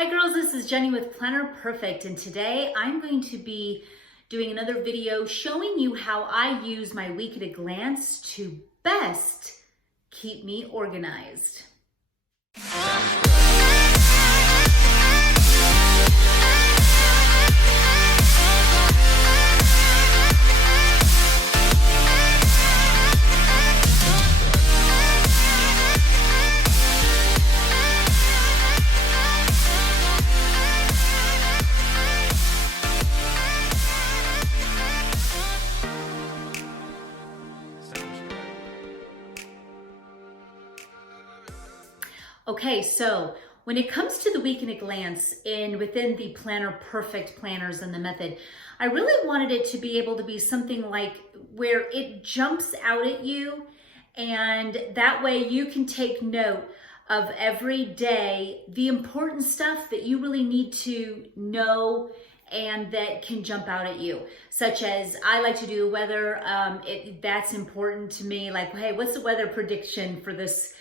Hi girls, this is Jenny with Planner Perfect, and today I'm going to be doing another video showing you how I use my week at a glance to best keep me organized. Okay, so when it comes to the week at a glance within the Planner Perfect planners and the method, I really wanted it to be able to be something like where it jumps out at you, and that way you can take note of every day the important stuff that you really need to know and that can jump out at you, such as I like to do weather. That's important to me. Like, hey, what's the weather prediction for this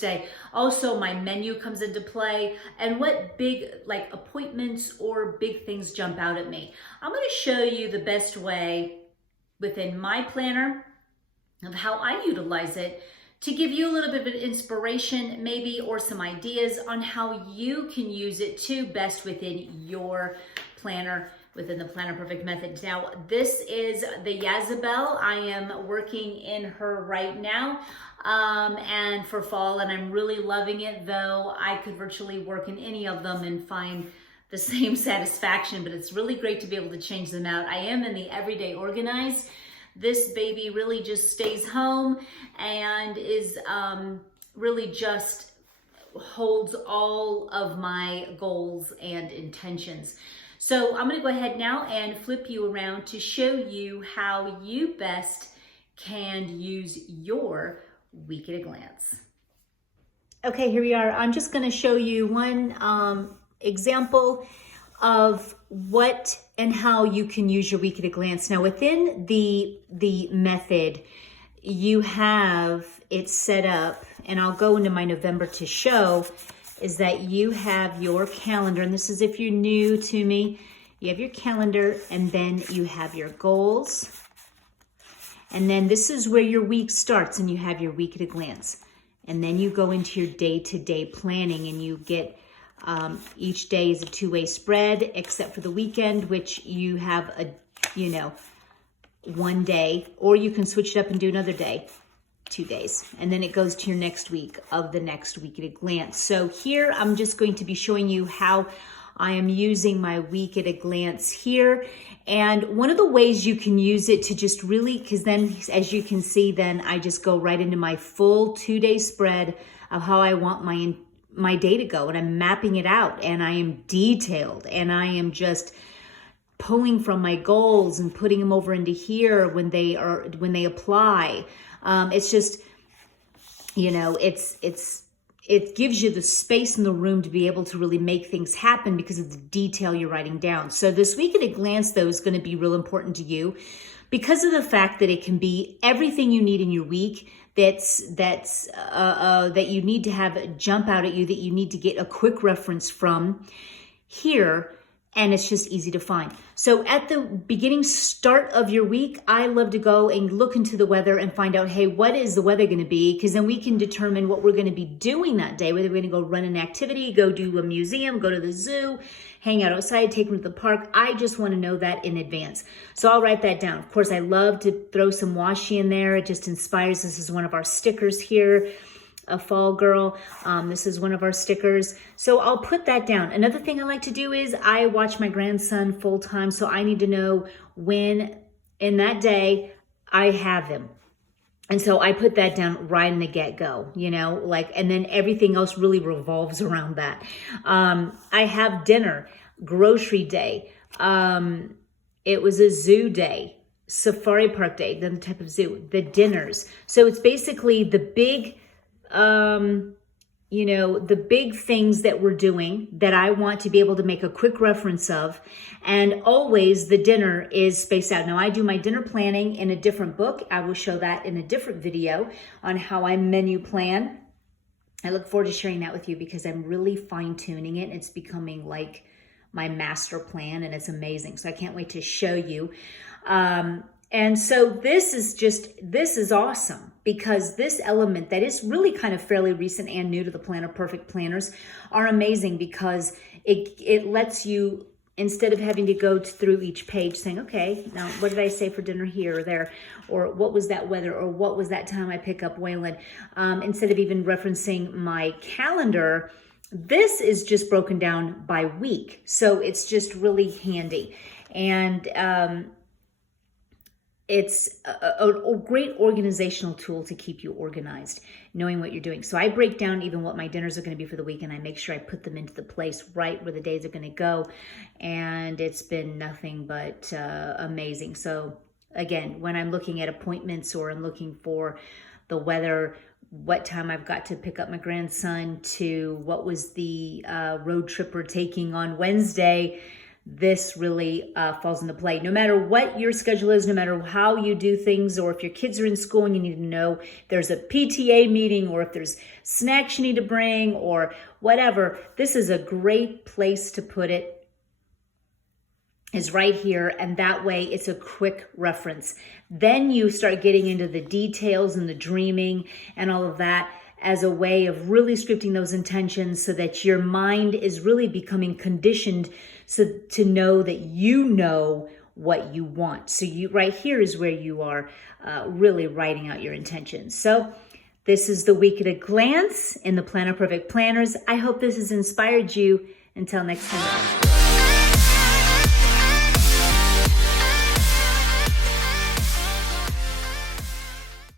day? Also, my menu comes into play, and what big like appointments or big things jump out at me. I'm going to show you the best way within my planner of how I utilize it to give you a little bit of an inspiration maybe, or some ideas on how you can use it to best within your planner within the Planner Perfect method. Now, this is the Yazzabelle. I am working in her right now and for fall, and I'm really loving it, though I could virtually work in any of them and find the same satisfaction, but it's really great to be able to change them out. I am in the Everyday Organized. This baby really just stays home and is really just holds all of my goals and intentions. So I'm going to go ahead now and flip you around to show you how you best can use your week at a glance. Okay, here we are. I'm just going to show you one example of what and how you can use your week at a glance. Now, within the method, you have it set up, and I'll go into my November to show, is that you have your calendar, and this is if you're new to me, you have your calendar, and then you have your goals, and then this is where your week starts, and you have your week at a glance, and then you go into your day-to-day planning, and you get each day is a two-way spread, except for the weekend, which you have one day, or you can switch it up and do another day. 2 days, and then it goes to your next week of the next week at a glance. So here I'm just going to be showing you how I am using my week at a glance here, and one of the ways you can use it to just really, because then as you can see, then I just go right into my full 2-day spread of how I want my day to go, and I'm mapping it out, and I am detailed, and I am just pulling from my goals and putting them over into here when they apply. It's just, it gives you the space and the room to be able to really make things happen because of the detail you're writing down. So this week at a glance, though, is going to be real important to you because of the fact that it can be everything you need in your week that you need to have jump out at you, that you need to get a quick reference from here. And it's just easy to find. So at the beginning start of your week, I love to go and look into the weather and find out, hey, what is the weather going to be? Because then we can determine what we're going to be doing that day, whether we're going to go run an activity, go do a museum, go to the zoo, hang out outside, take them to the park. I just want to know that in advance. So I'll write that down. Of course, I love to throw some washi in there. It just inspires. This is one of our stickers here. A fall girl. This is one of our stickers. So I'll put that down. Another thing I like to do is I watch my grandson full time. So I need to know when in that day I have him. And so I put that down right in the get-go, and then everything else really revolves around that. I have dinner, grocery day. It was a zoo day, safari park day, then the type of zoo, the dinners. So it's basically the big the big things that we're doing that I want to be able to make a quick reference of. And always the dinner is spaced out. Now I do my dinner planning in a different book. I will show that in a different video on how I menu plan. I look forward to sharing that with you because I'm really fine tuning it. It's becoming like my master plan and it's amazing. So I can't wait to show you. And so this is awesome because this element that is really kind of fairly recent and new to the Planner Perfect planners are amazing because it lets you, instead of having to go through each page saying, okay, now what did I say for dinner here or there? Or what was that weather? Or what was that time I pick up Waylon? Instead of even referencing my calendar, this is just broken down by week. So it's just really handy. And it's a great organizational tool to keep you organized, knowing what you're doing. So I break down even what my dinners are going to be for the week, and I make sure I put them into the place right where the days are going to go. And it's been nothing but amazing. So again, when I'm looking at appointments or I'm looking for the weather, what time I've got to pick up my grandson, to what was the road trip we're taking on Wednesday, this really falls into play. No matter what your schedule is, no matter how you do things, or if your kids are in school and you need to know there's a PTA meeting, or if there's snacks you need to bring, or whatever, this is a great place to put it, is right here. And that way it's a quick reference. Then you start getting into the details and the dreaming and all of that as a way of really scripting those intentions so that your mind is really becoming conditioned so to know that you know what you want. So you right here is where you are really writing out your intentions. So this is the week at a glance in the Planner Perfect planners. I hope this has inspired you. Until next time.